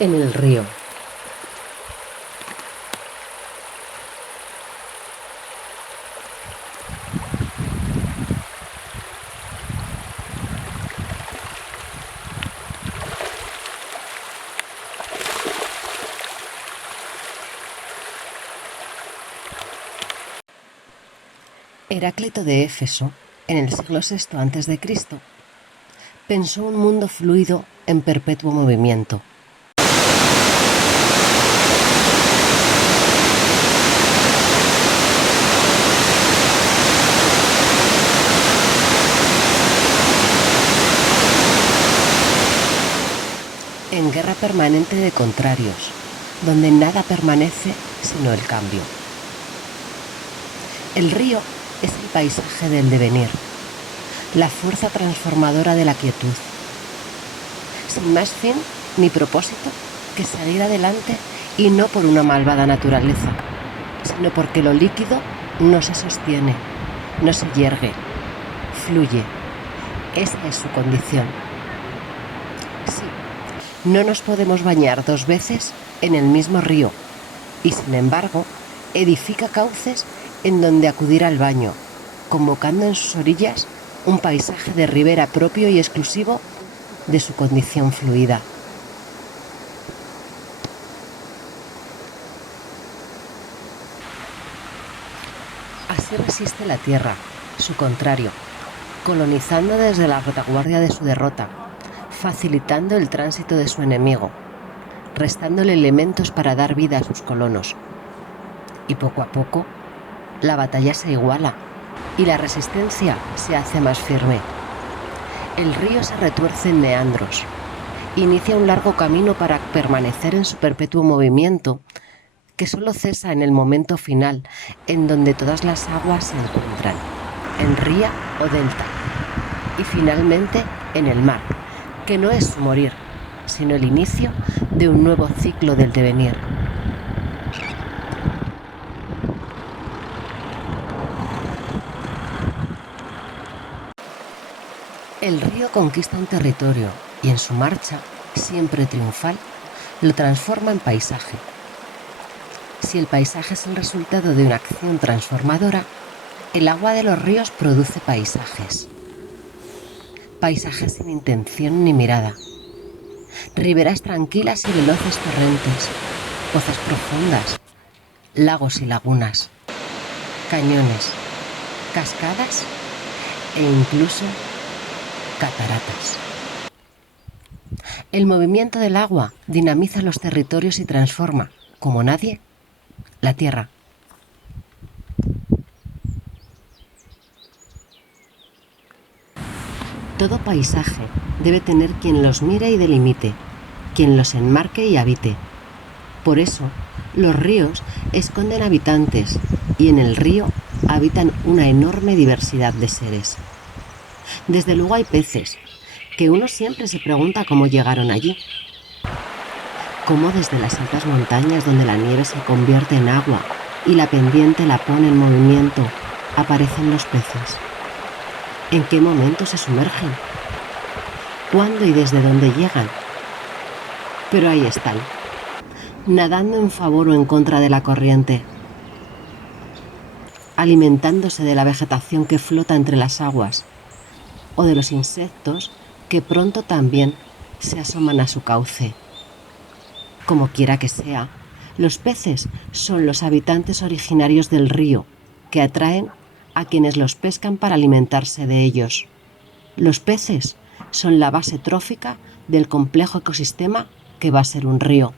en el río. Heráclito de Éfeso, en el siglo VI a.C., pensó un mundo fluido en perpetuo movimiento. En guerra permanente de contrarios, donde nada permanece sino el cambio. El río es el paisaje del devenir, la fuerza transformadora de la quietud, sin más fin ni propósito que salir adelante, y no por una malvada naturaleza, sino porque lo líquido no se sostiene, no se yergue, fluye. Esa es su condición. Sí, no nos podemos bañar dos veces en el mismo río, y sin embargo edifica cauces en donde acudir al baño, convocando en sus orillas un paisaje de ribera propio y exclusivo de su condición fluida. Así resiste la tierra, su contrario, colonizando desde la retaguardia de su derrota, facilitando el tránsito de su enemigo, restándole elementos para dar vida a sus colonos. Y poco a poco, la batalla se iguala y la resistencia se hace más firme. El río se retuerce en meandros, inicia un largo camino para permanecer en su perpetuo movimiento, que solo cesa en el momento final, en donde todas las aguas se encuentran, en ría o delta, y finalmente en el mar, que no es su morir, sino el inicio de un nuevo ciclo del devenir. El río conquista un territorio y en su marcha, siempre triunfal, lo transforma en paisaje. Si el paisaje es el resultado de una acción transformadora, el agua de los ríos produce paisajes. Paisajes sin intención ni mirada. Riberas tranquilas y veloces torrentes, pozas profundas, lagos y lagunas, cañones, cascadas e incluso cataratas. El movimiento del agua dinamiza los territorios y transforma, como nadie, la tierra. Todo paisaje debe tener quien los mire y delimite, quien los enmarque y habite. Por eso, los ríos esconden habitantes y en el río habitan una enorme diversidad de seres. Desde luego hay peces, que uno siempre se pregunta cómo llegaron allí. Cómo desde las altas montañas donde la nieve se convierte en agua y la pendiente la pone en movimiento, aparecen los peces. ¿En qué momento se sumergen? ¿Cuándo y desde dónde llegan? Pero ahí están, nadando en favor o en contra de la corriente, alimentándose de la vegetación que flota entre las aguas, o de los insectos que pronto también se asoman a su cauce. Como quiera que sea, los peces son los habitantes originarios del río, que atraen a quienes los pescan para alimentarse de ellos. Los peces son la base trófica del complejo ecosistema que va a ser un río.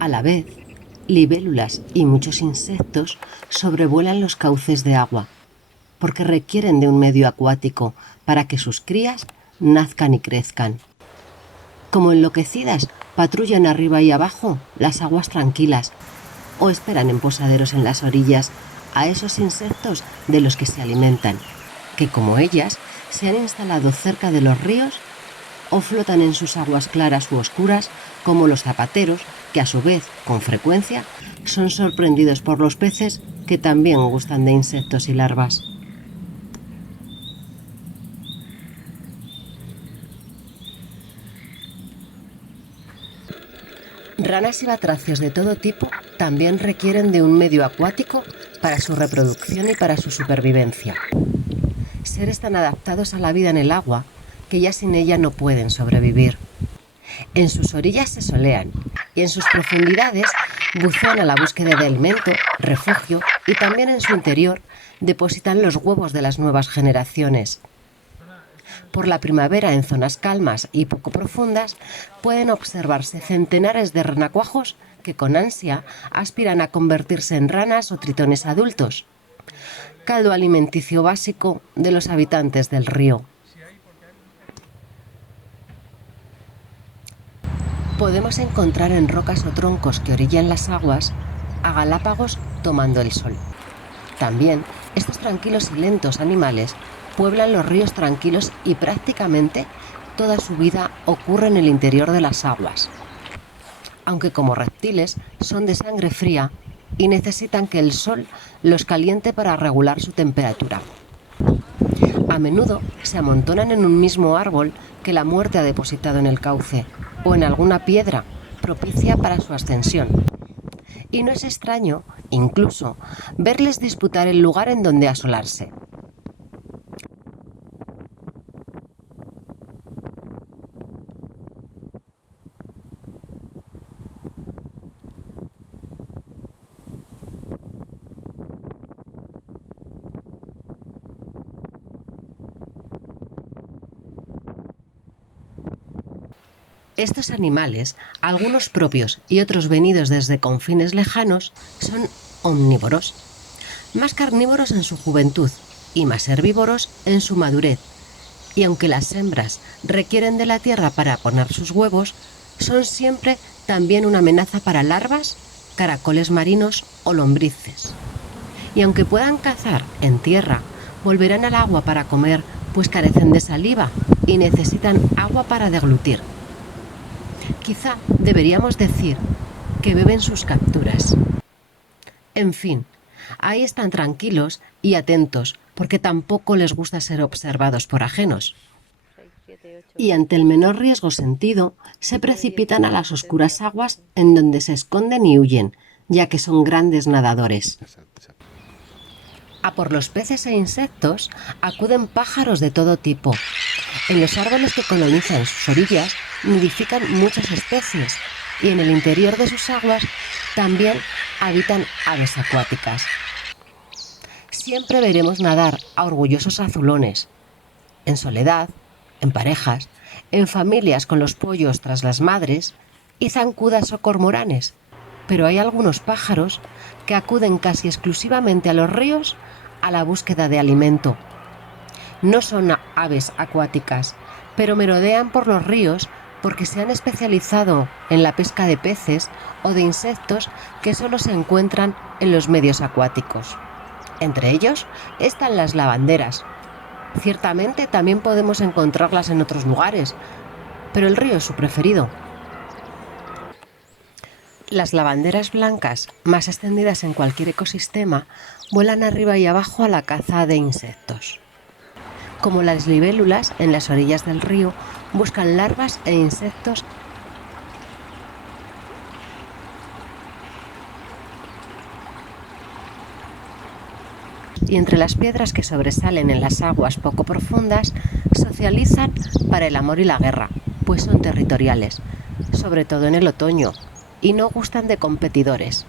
A la vez, libélulas y muchos insectos sobrevuelan los cauces de agua, porque requieren de un medio acuático para que sus crías nazcan y crezcan. Como enloquecidas, patrullan arriba y abajo las aguas tranquilas o esperan en posaderos en las orillas a esos insectos de los que se alimentan, que como ellas se han instalado cerca de los ríos o flotan en sus aguas claras u oscuras, como los zapateros, que a su vez, con frecuencia, son sorprendidos por los peces que también gustan de insectos y larvas. Ranas y batracios de todo tipo también requieren de un medio acuático para su reproducción y para su supervivencia. Seres tan adaptados a la vida en el agua que ya sin ella no pueden sobrevivir. En sus orillas se solean y en sus profundidades bucean a la búsqueda de alimento, refugio y también en su interior depositan los huevos de las nuevas generaciones. Por la primavera, en zonas calmas y poco profundas, pueden observarse centenares de renacuajos que con ansia aspiran a convertirse en ranas o tritones adultos, caldo alimenticio básico de los habitantes del río. Podemos encontrar en rocas o troncos que orillan las aguas a galápagos tomando el sol. También estos tranquilos y lentos animales pueblan los ríos tranquilos y prácticamente toda su vida ocurre en el interior de las aguas. Aunque como reptiles son de sangre fría y necesitan que el sol los caliente para regular su temperatura. A menudo se amontonan en un mismo árbol que la muerte ha depositado en el cauce o en alguna piedra propicia para su ascensión. Y no es extraño, incluso, verles disputar el lugar en donde asolarse. Estos animales, algunos propios y otros venidos desde confines lejanos, son omnívoros, más carnívoros en su juventud y más herbívoros en su madurez. Y aunque las hembras requieren de la tierra para poner sus huevos, son siempre también una amenaza para larvas, caracoles marinos o lombrices. Y aunque puedan cazar en tierra, volverán al agua para comer, pues carecen de saliva y necesitan agua para deglutir. Quizá deberíamos decir que beben sus capturas. En fin, ahí están tranquilos y atentos, porque tampoco les gusta ser observados por ajenos. Y ante el menor riesgo sentido, se precipitan a las oscuras aguas en donde se esconden y huyen, ya que son grandes nadadores. A por los peces e insectos acuden pájaros de todo tipo. En los árboles que colonizan sus orillas nidifican muchas especies y en el interior de sus aguas también habitan aves acuáticas. Siempre veremos nadar a orgullosos azulones, en soledad, en parejas, en familias con los pollos tras las madres y zancudas o cormoranes, pero hay algunos pájaros que acuden casi exclusivamente a los ríos a la búsqueda de alimento. No son aves acuáticas, pero merodean por los ríos porque se han especializado en la pesca de peces o de insectos que solo se encuentran en los medios acuáticos. Entre ellos están las lavanderas. Ciertamente también podemos encontrarlas en otros lugares, pero el río es su preferido. Las lavanderas blancas, más extendidas en cualquier ecosistema, vuelan arriba y abajo a la caza de insectos. Como las libélulas, en las orillas del río, buscan larvas e insectos y entre las piedras que sobresalen en las aguas poco profundas, socializan para el amor y la guerra, pues son territoriales, sobre todo en el otoño, y no gustan de competidores.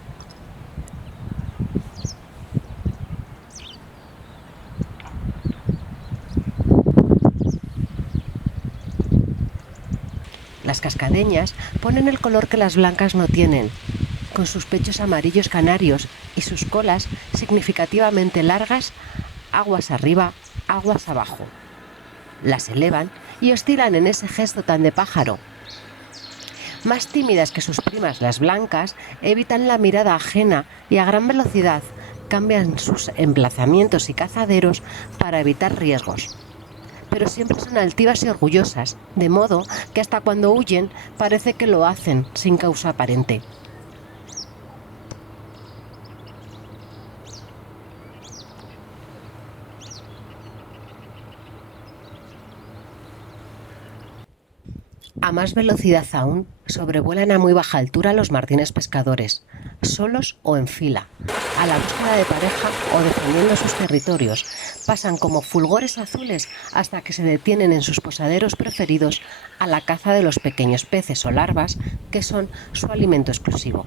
Las cascadeñas ponen el color que las blancas no tienen, con sus pechos amarillos canarios y sus colas significativamente largas, aguas arriba, aguas abajo. Las elevan y oscilan en ese gesto tan de pájaro. Más tímidas que sus primas las blancas, evitan la mirada ajena y a gran velocidad cambian sus emplazamientos y cazaderos para evitar riesgos. Pero siempre son altivas y orgullosas, de modo que hasta cuando huyen parece que lo hacen sin causa aparente. A más velocidad aún, sobrevuelan a muy baja altura los martines pescadores, solos o en fila, a la búsqueda de pareja o defendiendo sus territorios. Pasan como fulgores azules hasta que se detienen en sus posaderos preferidos a la caza de los pequeños peces o larvas que son su alimento exclusivo.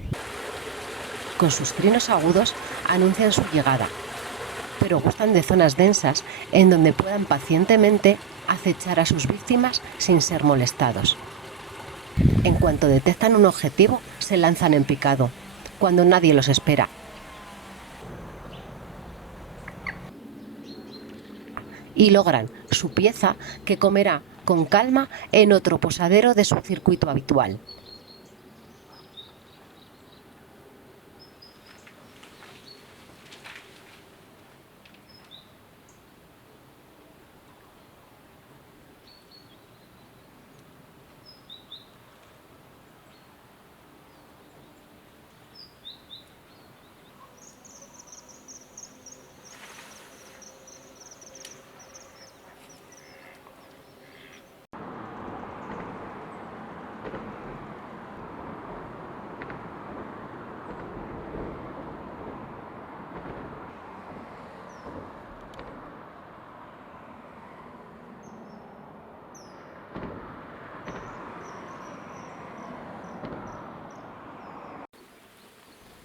Con sus trinos agudos anuncian su llegada, pero gustan de zonas densas en donde puedan pacientemente acechar a sus víctimas sin ser molestados. En cuanto detectan un objetivo, se lanzan en picado, cuando nadie los espera. Y logran su pieza, que comerá con calma en otro posadero de su circuito habitual.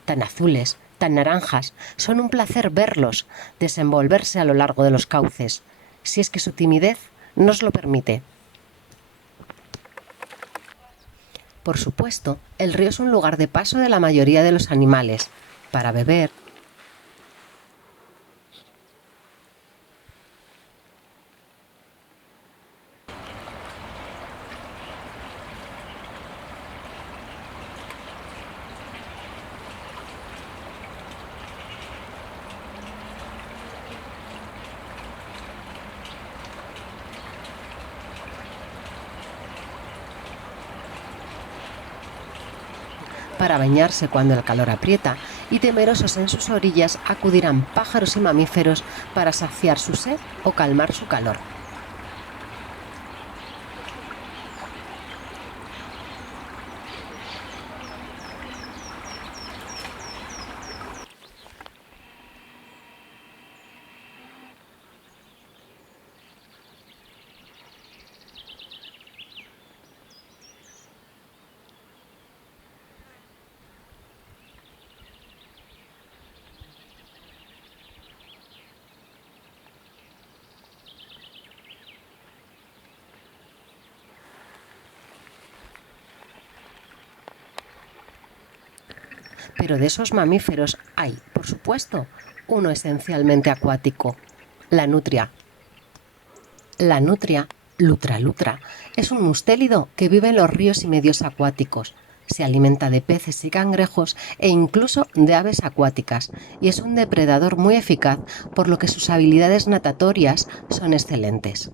Tan azules, tan naranjas, son un placer verlos desenvolverse a lo largo de los cauces, si es que su timidez nos lo permite. Por supuesto, el río es un lugar de paso de la mayoría de los animales, para beber. Para bañarse cuando el calor aprieta, y temerosos en sus orillas acudirán pájaros y mamíferos para saciar su sed o calmar su calor. Pero de esos mamíferos hay, por supuesto, uno esencialmente acuático: la nutria. La nutria, Lutra lutra, es un mustélido que vive en los ríos y medios acuáticos. Se alimenta de peces y cangrejos e incluso de aves acuáticas, y es un depredador muy eficaz, por lo que sus habilidades natatorias son excelentes.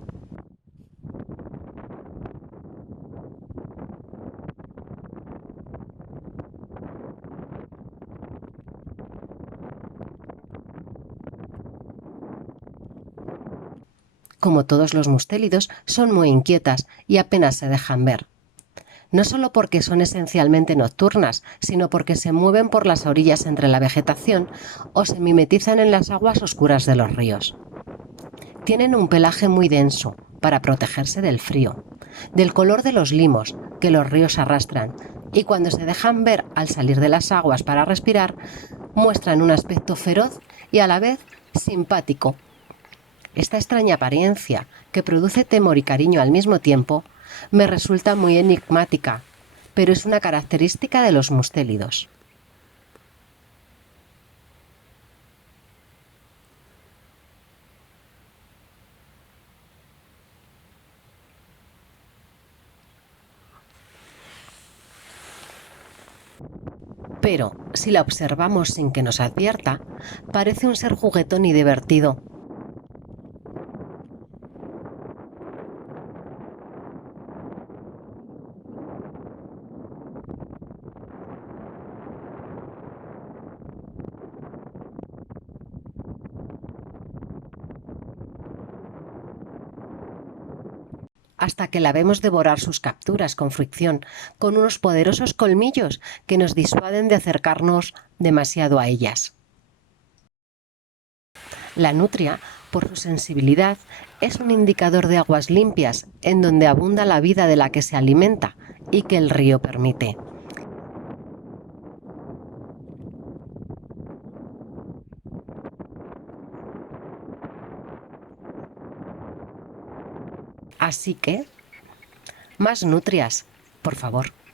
Como todos los mustélidos, son muy inquietas y apenas se dejan ver. No solo porque son esencialmente nocturnas, sino porque se mueven por las orillas entre la vegetación o se mimetizan en las aguas oscuras de los ríos. Tienen un pelaje muy denso para protegerse del frío, del color de los limos que los ríos arrastran, y cuando se dejan ver al salir de las aguas para respirar, muestran un aspecto feroz y a la vez simpático. Esta extraña apariencia, que produce temor y cariño al mismo tiempo, me resulta muy enigmática, pero es una característica de los mustélidos. Pero, si la observamos sin que nos advierta, parece un ser juguetón y divertido. hasta que la vemos devorar sus capturas con fricción, con unos poderosos colmillos que nos disuaden de acercarnos demasiado a ellas. La nutria, por su sensibilidad, es un indicador de aguas limpias, en donde abunda la vida de la que se alimenta y que el río permite. Así que, más nutrias, por favor.